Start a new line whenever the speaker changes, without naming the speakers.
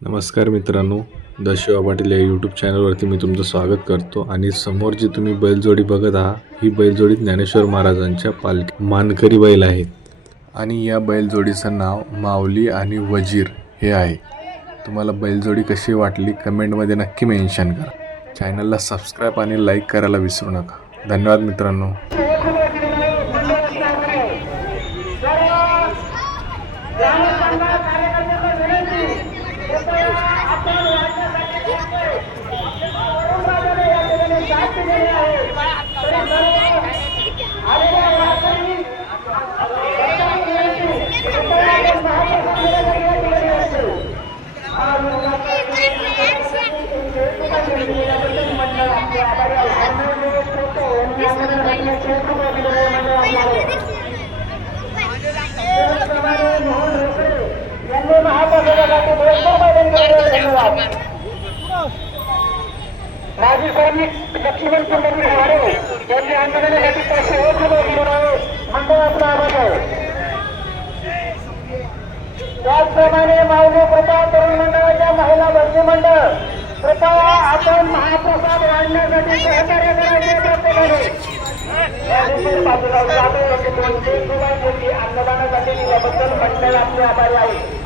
नमस्कार मित्रांनो दशिवा पाटील या यूट्यूब चॅनलवरती मी तुमचं स्वागत करतो आणि समोर जी तुम्ही बैलजोडी बघत आहात ही बैलजोडी ज्ञानेश्वर महाराजांच्या पालखी मानकरी बैल आहेत आणि या बैलजोडीचं नाव माऊली आणि वजीर हे आहे तुम्हाला बैलजोडी कशी वाटली कमेंटमध्ये नक्की मेन्शन करा चॅनलला सबस्क्राईब आणि लाईक करायला विसरू नका धन्यवाद मित्रांनो Yeah.
माजी सैनिक लक्ष्मण सुंदर वाडे यांनी आंदोलनासाठी पाचशे पैसे आहे. मंडळाचा आवाज आहे. त्याचप्रमाणे माऊली प्रथा तरुण मंडळाच्या महिला भरती मंडळ. कृपया आपण महाप्रसाद वाढण्यासाठी सहकार्य करायचे प्रत्येकाने. बाबूराव जाधव यांनी दोनशे रुपये आंदोलनासाठी दिल्याबद्दल मंडळ आपले आभारी आहे.